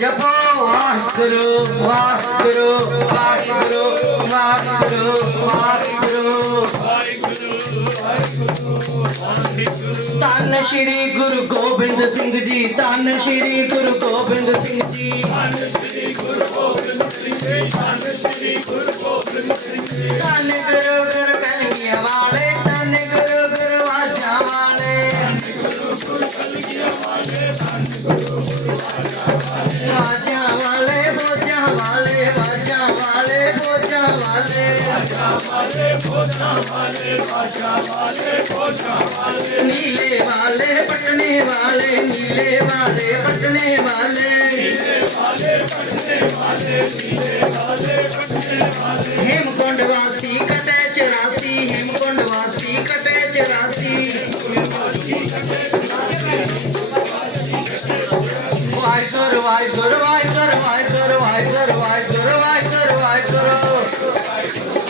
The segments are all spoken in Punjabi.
Get up! ਵਾਹਿਗੁਰੂ ਵਾਹਿਗੁਰੂ ਵਾਹਿਗੁਰੂ ਵਾਹਿਗੁਰੂ ਵਾਹਿਗੁਰੂ। ਤਨ ਸ਼੍ਰੀ ਗੁਰੂ ਗੋਬਿੰਦ ਸਿੰਘ ਜੀ ਤਨ ਸ਼੍ਰੀ ਗੁਰੂ ਗੋਬਿੰਦ ਸਿੰਘ ਜੀ। ਤਨ ਸ਼੍ਰੀ ਗੁਰੂ ਗੋਬਿੰਦ ਸਿੰਘ ਜੀ ਤਨ ਸ਼੍ਰੀ ਗੁਰੂ ਗੋਬਿੰਦ ਸਿੰਘ ਜੀ ਤਨ ਗੁਰੂ ਗੁਰ ਕਨਈਆ ਵਾਲੇ। ਵਾਲੇ ਨੀਲੇ ਵਾਲੇ ਪਟਨੇ ਵਾਲੇ, ਨੀਲੇ ਵਾਲੇ ਪਟਨੇ ਵਾਲੇ। ਹੇਮਕੁੰਡ ਵਾਸੀ ਕਟੇ 84 ਹੇਮਕੁੰਡ ਵਾਸੀ ਕਟੇ 84 ਵਾਹਿਗੁਰੂ ਵਾਹਿਗੁਰੂ ਵਾਹਿਗੁਰੂ ਵਾਹਿਗੁਰੂ ਵਾਹਿਗੁਰੂ ਵਾਹਿਗੁਰੂ ਵਾਹਿਗੁਰੂ ਵਾਹਿਗੁਰੂ।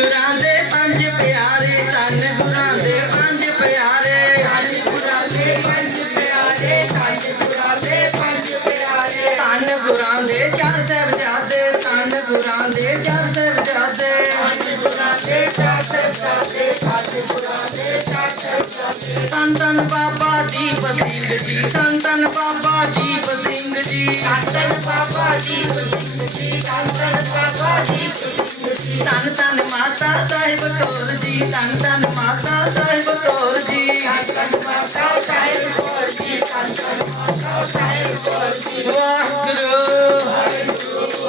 संतन बाबा दीप सिंह जी संतन बाबा दीप सिंह जी संतन बाबा दीप सिंह जी संतन बाबा दीप सिंह जी तन तन माता साहेब कौर जी तन तन माता साहेब कौर जी तन माता साहिब कौर जी तन माता साहेब कौर जी वाह गुरु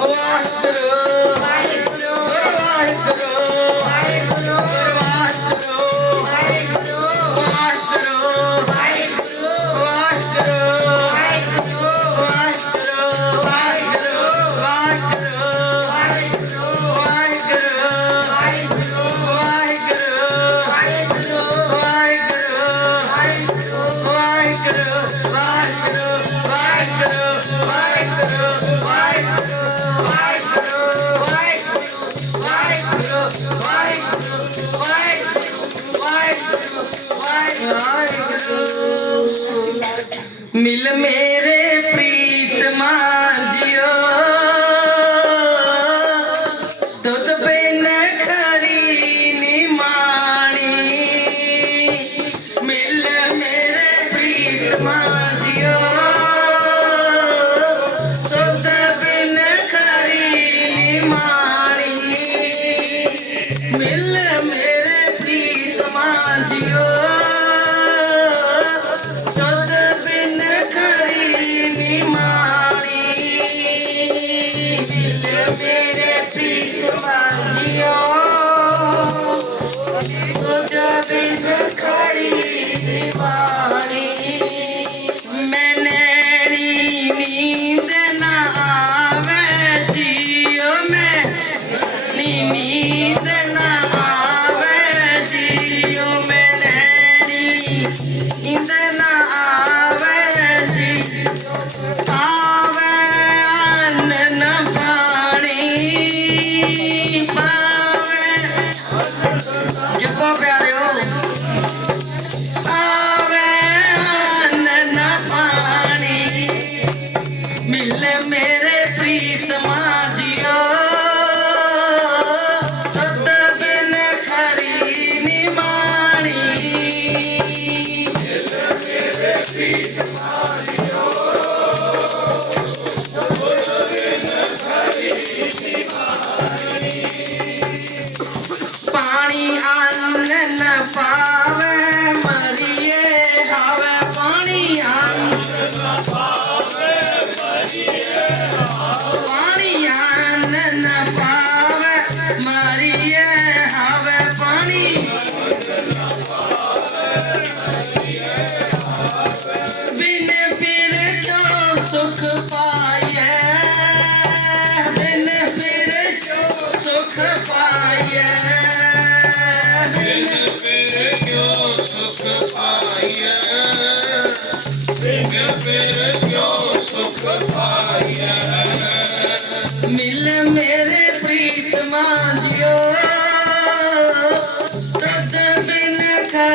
वाह गुरु foreground, सुख पाए बिन फिर क्यों सुख पाए बिन फिर क्यों सुख पाए बिन फिर क्यों सुख पाए मिल मेरे प्रीत माजियो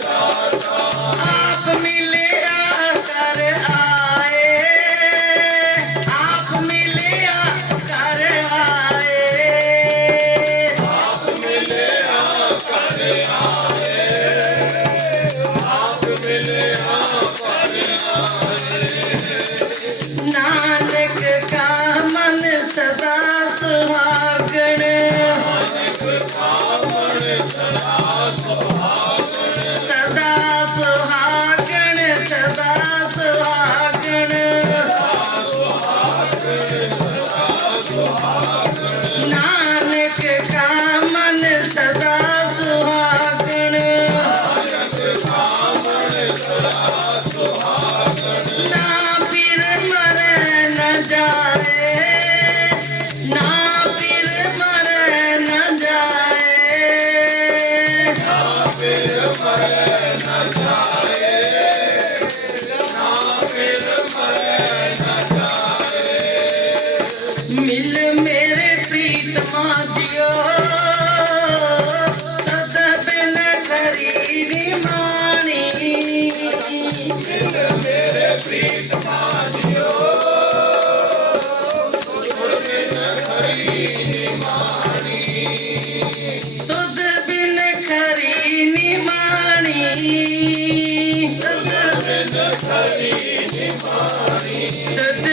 Oh, for me. Yeah.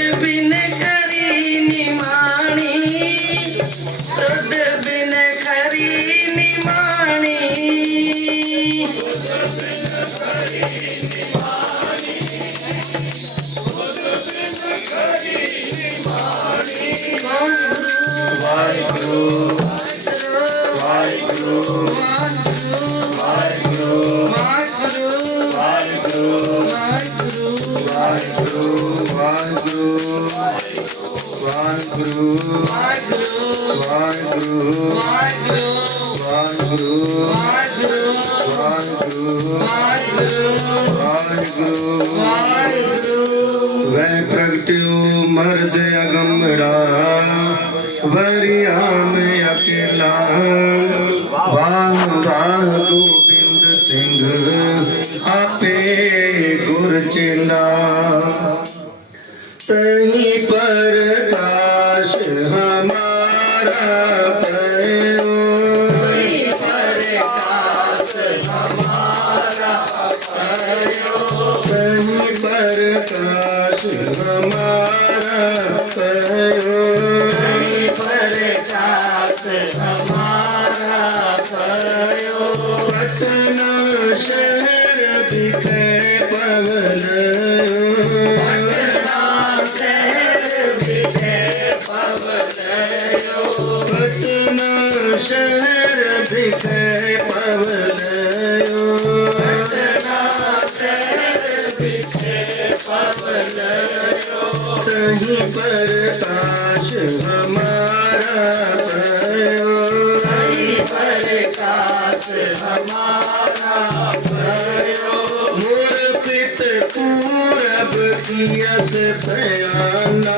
ना कहीं पर शहर बिखे पवनयो सही पर ताश हमारा पयो पर ताश हमारा पयो मूर्पित पूरब किया से बयाना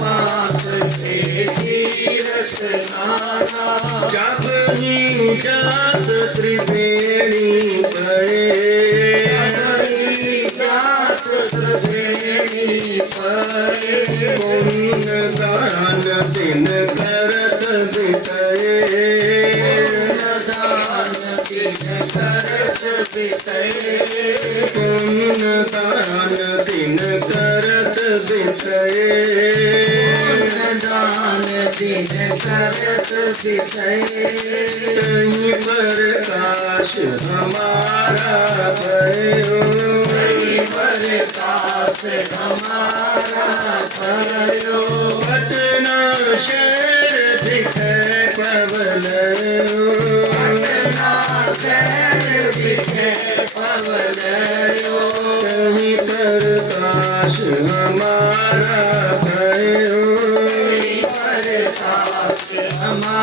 ਮਾਤ ਤੇਰੀ ਰਚਨਾ ਜਪ ਹੀ ਜਾਤ ਤ੍ਰਿਵੇਣੀ कहीं प्रकाश हमारा भयो पटना शहर दिखे पवन कहीं प्रकाश हमारा भयो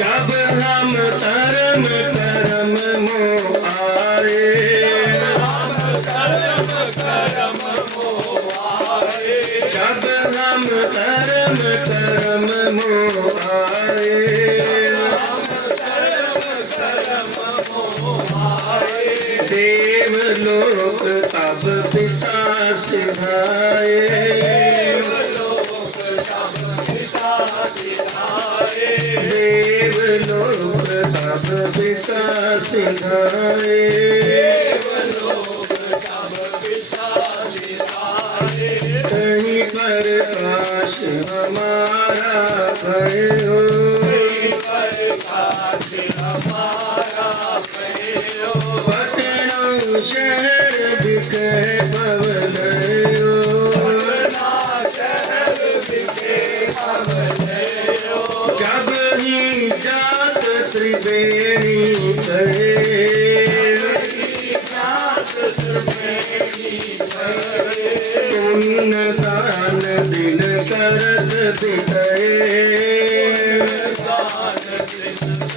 जब हम धर्म कर्म मो आए जब हम धर्म कर्म मो आए देव लोक तब पिता सिधाए देव लोक तब पिता सिधाए कहीं प्रकाश हमारा भयो पटना शहर दिखे पवन जब त्रिवेणी कहे पुण्य दान दिन करत दिखे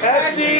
Happy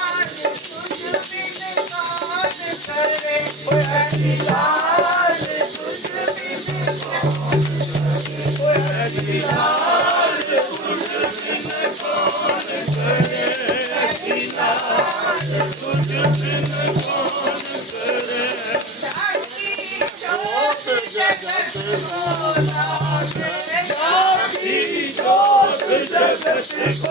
Let's go.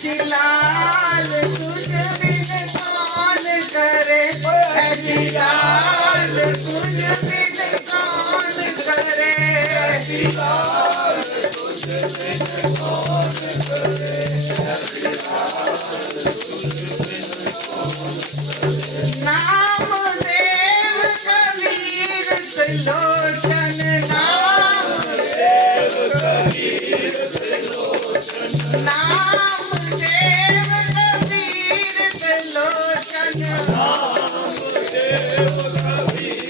जिलाल तुझ बिन कौन करे है जिलाल तुझ बिन कौन करे जिलाल तुझ बिन कौन करे जिलाल ਕਬੀਰ ਤੇ ਲੋਚਨ। ਰਾਮ ਦੇਵ ਕਬੀਰ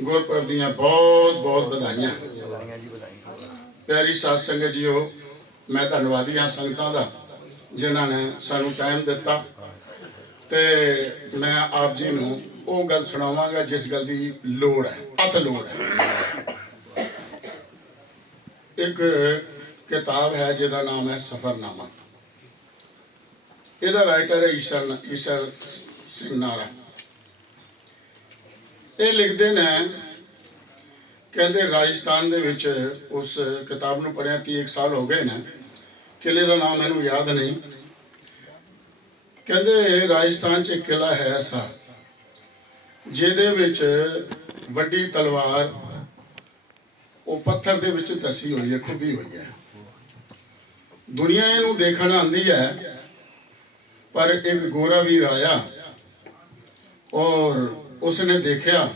ਗੁਰਪੁਰਬ ਦੀਆਂ ਬਹੁਤ ਬਹੁਤ ਵਧਾਈਆਂ। ਪਿਆਰੀ ਸਾਧ ਸੰਗਤ ਜੀਓ, ਮੈਂ ਧੰਨਵਾਦੀ ਹਾਂ ਸੰਗਤਾਂ ਦਾ, ਜਿਨ੍ਹਾਂ ਨੇ ਸਾਨੂੰ ਟਾਈਮ ਦਿੱਤਾ। ਤੇ ਮੈਂ ਆਪ ਜੀ ਨੂੰ ਉਹ ਗੱਲ ਸੁਣਾਵਾਂਗਾ ਜਿਸ ਗੱਲ ਦੀ ਲੋੜ ਹੈ, ਅਤ ਲੋੜ ਹੈ। ਇੱਕ ਕਿਤਾਬ ਹੈ, ਜਿਹਦਾ ਨਾਮ ਹੈ ਸਫਰਨਾਮਾ। ਇਹਦਾ ਰਾਈਟਰ ਹੈ ਈਸ਼ਰ ਈਸ਼ਰ ਸਿੰਘ ਨਾਰਾ। ਇਹ ਲਿਖਦੇ ਨੇ, ਕਹਿੰਦੇ ਰਾਜਸਥਾਨ ਦੇ ਵਿੱਚ ਉਸ ਕਿਤਾਬ ਨੂੰ ਪੜ੍ਹਿਆ 30 ਸਾਲ ਹੋ ਗਏ ਨੇ ਕਿਲੇ ਦਾ ਨਾਮ ਮੈਨੂੰ ਯਾਦ ਨਹੀਂ। ਕਹਿੰਦੇ ਰਾਜਸਥਾਨ 'ਚ ਇੱਕ ਕਿਲਾ ਹੈ ਐਸਾ, ਜਿਹਦੇ ਵਿੱਚ ਵੱਡੀ ਤਲਵਾਰ, ਉਹ ਪੱਥਰ ਦੇ ਵਿੱਚ ਦਸੀ ਹੋਈ ਹੈ, ਖੁੱਬੀ ਹੋਈ ਹੈ। ਦੁਨੀਆ ਇਹਨੂੰ ਦੇਖਣ ਆਂਦੀ ਹੈ, ਪਰ ਇੱਕ ਗੋਰਾ ਵੀਰ ਆਇਆ ਔਰ ਉਸਨੇ ਦੇਖਿਆ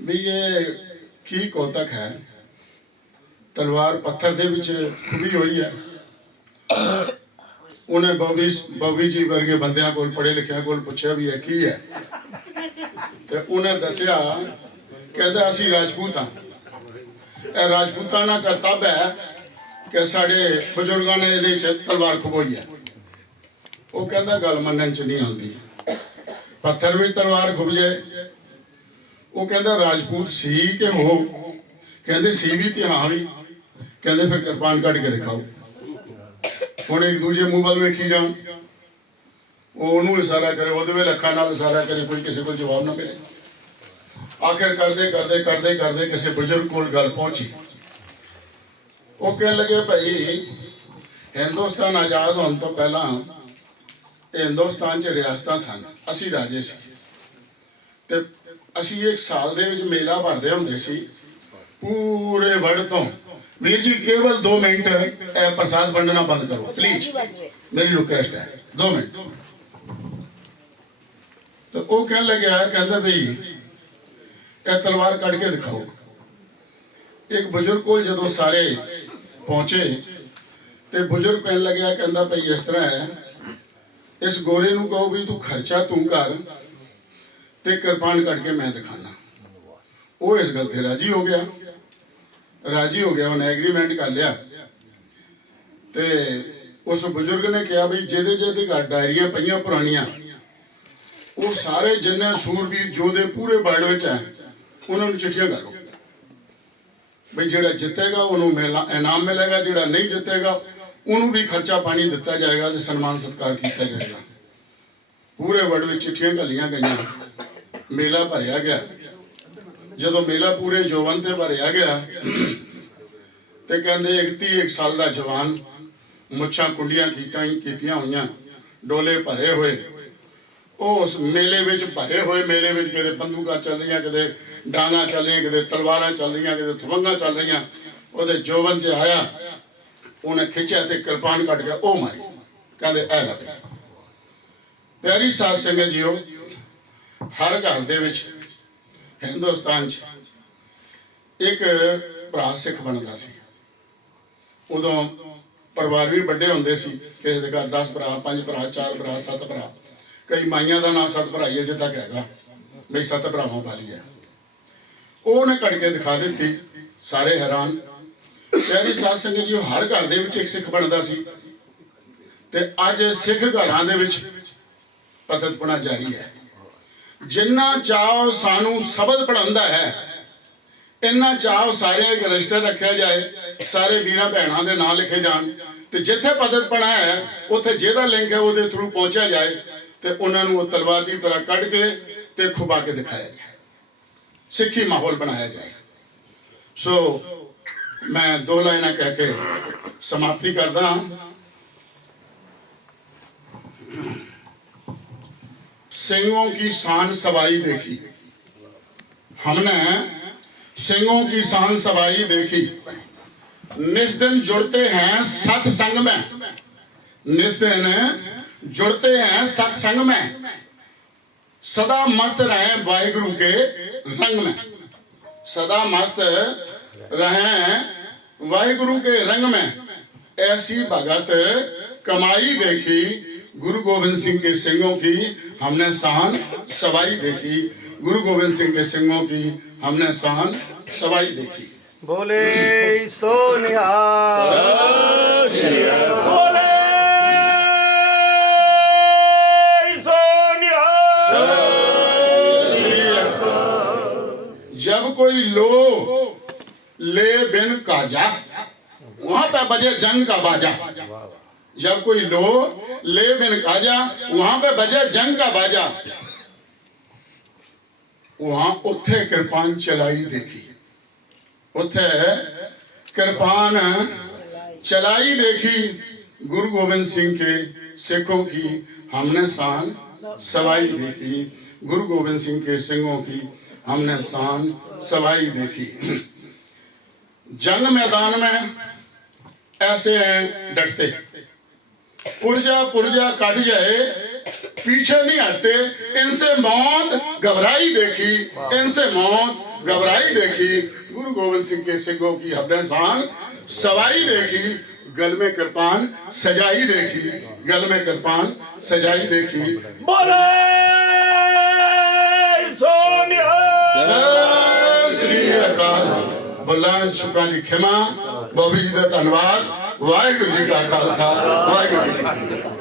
ਵੀ ਇਹ ਕੀ ਕੋਤਕ ਹੈ। ਤਲਵਾਰ ਪੱਥਰ ਦੇ ਵਿੱਚ ਖੁੱਬੀ ਹੋਈ ਹੈ। ਉਹਨੇ ਬੋਬੀ ਬੋਬੀ ਜੀ ਵਰਗੇ ਬੰਦਿਆਂ ਕੋਲ ਪੜ੍ਹੇ ਲਿਖਿਆ ਕੋਲ ਪੁੱਛਿਆ ਵੀ ਇਹ ਕੀ ਹੈ। ਤੇ ਉਹਨੇ ਦੱਸਿਆ, ਕਹਿੰਦਾ, ਅਸੀਂ ਰਾਜਪੂਤ ਹਾਂ। ਇਹ ਰਾਜਪੂਤਾਂ ਦਾ ਕਰਤੱਵ ਹੈ ਕਿ ਸਾਡੇ ਬਜ਼ੁਰਗਾਂ ਨੇ ਇਹਦੇ 'ਚ ਤਲਵਾਰ ਖਬੋਈ ਹੈ। ਉਹ ਕਹਿੰਦਾ, ਗੱਲ ਮੰਨਣ 'ਚ ਨਹੀਂ ਆਉਂਦੀ। ਪੱਥਰ ਵਿੱਚ ਤਲਵਾਰ ਖੁੱਭ ਜਾਏ। ਉਹ ਕਹਿੰਦਾ, ਰਾਜਪੂਤ ਸੀ ਕਿ ਹੋ? ਕਹਿੰਦੇ, ਸੀ ਵੀ ਤੇ ਹਾਂ ਵੀ। ਕਹਿੰਦੇ, ਫਿਰ ਕਿਰਪਾਨ ਕੱਢ ਕੇ ਦਿਖਾਓ। ਹੁਣ ਇੱਕ ਦੂਜੇ ਮੂੰਹ ਵੱਲ ਵੇਖੀ ਜਾਣ। ਉਹ ਉਹਨੂੰ ਇਸ਼ਾਰਾ ਕਰੇ, ਉਹਦੇ ਵੇਲੇ ਅੱਖਾਂ ਨਾਲ ਇਸ਼ਾਰਾ ਕਰੇ, ਕੋਈ ਕਿਸੇ ਕੋਲ ਜਵਾਬ ਨਾ ਮਿਲੇ। ਆਖਿਰ ਕਰਦੇ ਕਰਦੇ ਕਰਦੇ ਕਰਦੇ ਕਿਸੇ ਬਜ਼ੁਰਗ ਕੋਲ ਗੱਲ ਪਹੁੰਚੀ। ਉਹ ਕਹਿਣ ਲੱਗੇ, ਭਾਈ, ਹਿੰਦੁਸਤਾਨ ਆਜ਼ਾਦ ਹੋਣ ਤੋਂ ਪਹਿਲਾਂ ਇਹ ਹਿੰਦੁਸਤਾਨ 'ਚ ਰਿਆਸਤਾਂ ਸਨ। ਅਸੀਂ ਰਾਜੇ ਸੀ। ਤੇ ਅਸੀਂ ਇੱਕ ਸਾਲ ਦੇ ਵਿੱਚ ਮੇਲਾ ਭਰਦੇ ਹੁੰਦੇ ਸੀ, ਪੂਰੇ ਵੜ ਤੋਂ। ਵੀਰ ਜੀ, ਕੇਵਲ 2 ਮਿੰਟ, ਇਹ ਪ੍ਰਸਾਦ ਵੰਡਣਾ ਬੰਦ ਕਰੋ ਪਲੀਜ਼ ਮੇਰੀ ਰਿਕੁਐਸਟ ਹੈ 2 ਮਿੰਟ। ਤਾਂ ਉਹ ਕਹਿਣ ਲੱਗਿਆ, ਕਹਿੰਦਾ ਵੀ ਇਹ ਤਲਵਾਰ ਕੱਢ ਕੇ ਦਿਖਾਓ। ਇੱਕ ਬਜ਼ੁਰਗ ਕੋਲ ਜਦੋਂ ਸਾਰੇ ਪਹੁੰਚੇ, ਤੇ ਬਜ਼ੁਰਗ ਕਹਿਣ ਲੱਗਿਆ, ਕਹਿੰਦਾ ਭਈ ਇਸ ਤਰ੍ਹਾਂ ਹੈ ਇਸ ਗੋਰੇ ਨੂੰ ਕਹੋ ਵੀ ਤੂੰ ਖਰਚਾ ਤੂੰ ਕਰ ਤੇ ਕਿਰਪਾਨ ਕੱਢ ਕੇ ਮੈਂ ਦਿਖਾਣਾ ਉਹ ਇਸ ਗੱਲ ਤੇ ਰਾਜੀ ਹੋ ਗਿਆ। ਰਾਜੀ ਹੋ ਗਿਆ, ਉਹਨੇ ਐਗਰੀਮੈਂਟ ਕਰ ਲਿਆ। ਤੇ ਉਸ ਬਜ਼ੁਰਗ ਨੇ ਕਿਹਾ ਵੀ ਜਿਹਦੇ ਜਿਹਦੇ ਘਰ ਡਾਇਰੀਆਂ ਪਈਆਂ ਪੁਰਾਣੀਆਂ, ਉਹ ਸਾਰੇ ਜਿੰਨੇ ਸੂਰਬੀਰ ਜੋਧੇ ਪੂਰੇ ਵਰਲਡ ਵਿੱਚ ਆ ਉਹਨਾਂ ਨੂੰ ਚਿੱਠੀਆਂ ਕਰ ਲਓ। ਬਈ ਜਿਹੜਾ ਜਿੱਤੇਗਾ, ਉਹਨੂੰ ਮਿਲਣਾ, ਇਨਾਮ ਮਿਲੇਗਾ, ਜਿਹੜਾ ਨਹੀਂ ਜਿੱਤੇਗਾ ਉਹਨੂੰ ਵੀ ਖਰਚਾ ਪਾਣੀ ਦਿੱਤਾ ਜਾਏਗਾ ਤੇ ਸਨਮਾਨ ਸਤਿਕਾਰ ਕੀਤਾ ਜਾਏਗਾ। ਪੂਰੇ ਵਰਲਡ ਵਿੱਚ ਚਿੱਠੀਆਂ ਘੱਲੀਆਂ ਗਈਆਂ। ਮੇਲਾ ਭਰਿਆ ਗਿਆ। ਜਦੋਂ ਮੇਲਾ ਪੂਰੇ ਜੋਵਨ ਤੇ ਭਰਿਆ ਗਿਆ ਤੇ ਕਹਿੰਦੇ ਇੱਕ ਤੀਹ ਇੱਕ ਸਾਲ ਦਾ ਜਵਾਨ ਮੁੱਛਾਂ ਕੁੰਡੀਆਂ ਕੀਤੀਆਂ ਕੀਤੀਆਂ ਹੋਈਆਂ, ਡੋਲੇ ਭਰੇ ਹੋਏ। ਉਹ ਉਸ ਮੇਲੇ ਵਿੱਚ ਭਰੇ ਹੋਏ ਮੇਲੇ ਵਿੱਚ ਕਿਤੇ ਬੰਦੂਕਾਂ ਚੱਲ ਰਹੀਆਂ, ਕਿਤੇ ਡਾਂਗਾ ਚੱਲ ਰਹੀਆਂ, ਕਿਤੇ ਤਲਵਾਰਾਂ ਚੱਲ ਰਹੀਆਂ, ਕਿਤੇ ਥਵੰਗਾ ਚੱਲ ਰਹੀਆਂ। ਉਹਦੇ ਜੋਵਨ 'ਚ ਆਇਆ। ਉਹਨੇ ਖਿੱਚਿਆ ਤੇ ਕਿਰਪਾਨ ਕੱਟ ਕੇ ਉਹ ਮਾਰੀ। ਕਹਿੰਦੇ, ਐ ਲੱਗੇ ਪਿਆਰੀ ਸਾਧ ਸੰਗਤ ਜੀਓ, ਹਰ ਘਰ ਦੇ ਵਿੱਚ ਹਿੰਦੁਸਤਾਨ 'ਚ ਇੱਕ ਭਰਾ ਸਿੱਖ ਬਣਦਾ ਸੀ। ਉਦੋਂ ਪਰਿਵਾਰ ਵੀ ਵੱਡੇ ਹੁੰਦੇ ਸੀ, ਕਿਸੇ ਦੇ ਘਰ 10 ਭਰਾ 5 ਭਰਾ 4 ਭਰਾ 7 ਭਰਾ। ਕਈ ਮਾਈਆਂ ਦਾ ਨਾਮ ਸਤ ਭਰਾਈ ਹੈ ਜਿੱਦਾਂ ਹੈਗਾ। ਬਈ ਸਤ ਭਰਾਵਾਂ ਵਾਲੀ ਹੈ। ਉਹਨੇ ਕੱਢ ਕੇ ਦਿਖਾ ਦਿੱਤੀ, ਸਾਰੇ ਹੈਰਾਨ। ਪਿਆਰੀ ਸਾਧ ਸੰਗਤ ਜੀ ਹਰ ਘਰ ਦੇ ਵਿੱਚ ਇੱਕ ਸਿੱਖ ਬਣਦਾ ਸੀ। ਤੇ ਅੱਜ ਸਿੱਖ ਘਰਾਂ ਦੇ ਵਿੱਚ ਪਤਤਪਣਾ ਜਾਰੀ ਹੈ। ਜਿੰਨਾ ਚਾਹੋ ਸਾਨੂੰ ਸ਼ਬਦ ਪੜਾਉਂਦਾ ਹੈ, ਇੰਨਾ ਚਾਹੋ ਸਾਰੇ ਇੱਕ ਰਜਿਸਟਰ ਰੱਖਿਆ ਜਾਏ, ਸਾਰੇ ਵੀਰਾਂ ਭੈਣਾਂ ਦੇ ਨਾਂ ਲਿਖੇ ਜਾਣ। ਤੇ ਜਿੱਥੇ ਪਤਤਪਣਾ ਹੈ, ਉੱਥੇ ਜਿਹਦਾ ਲਿੰਕ ਹੈ, ਉਹਦੇ ਥਰੂ ਪਹੁੰਚਿਆ ਜਾਏ ਤੇ ਉਹਨਾਂ ਨੂੰ ਉਹ ਤਲਵਾਰ ਦੀ ਤਰ੍ਹਾਂ ਕੱਢ ਕੇ ਤੇ ਖੁਬਾ ਕੇ ਦਿਖਾਇਆ ਜਾਏ। ਸਿੱਖੀ ਮਾਹੌਲ ਬਣਾਇਆ ਜਾਏ। ਸੋ ਮੈਂ ਦੋ ਲਾਈਨਾਂ ਕਹਿ ਕੇ ਸਮਾਪਤੀ ਕਰਦਾ ਹਾਂ सिंगों की शान सवाई देखी हमने सिंगों की शान सवाई देखी निस्दिन जुड़ते हैं सत्संग में निस्दिन जुड़ते हैं सत्संग में सदा मस्त रहे वाहिगुरु के रंग में सदा मस्त रहें वाहिगुरु के रंग में। ऐसी भगत कमाई देखी गुरु गोविंद सिंह के सिंगों की हमने सहन सवाई देखी। गुरु गोविंद सिंह के सिंगों की हमने सहन सवाई देखी। बोले सोनिया। बोले सोनिया। जब कोई लोग ले बिन काजा। वहाँ पे बजे जंग का बाजा। जब कोई लो, ले बिन काजा, वहाँ पे बजे जंग का बाजा। वहाँ उथे कृपान चलाई देखी। उथे कृपान चलाई देखी। गुरु गोविंद सिंह के सिखों की हमने शान सवाई देखी। गुरु गोविंद सिंह के सिंहों की हमने शान सवाई देखी। जंग मैदान में ऐसे हैं डटते। पुरजा पुरजा कट जाए पीछे नहीं हटते। इनसे मौत घबराई देखी इनसे मौत घबराई देखी। गुरु गोविंद सिंह के सिंहों की हब्बे सवाई देखी गल में कृपान सजाई देखी गल में कृपान सजाई देखी। बोले सोनिया। श्री अकाल। ਬੁੱਲਾਂ ਸ਼ੁਕਰਾਂ ਦੀ ਖਿਮਾ, ਬੋਬੀ ਜੀ ਦਾ ਧੰਨਵਾਦ, ਵਾਹਿਗੁਰੂ ਜੀ ਕਾ ਖਾਲਸਾ, ਵਾਹਿਗੁਰੂ ਜੀ ਕੀ ਫਤਿਹ।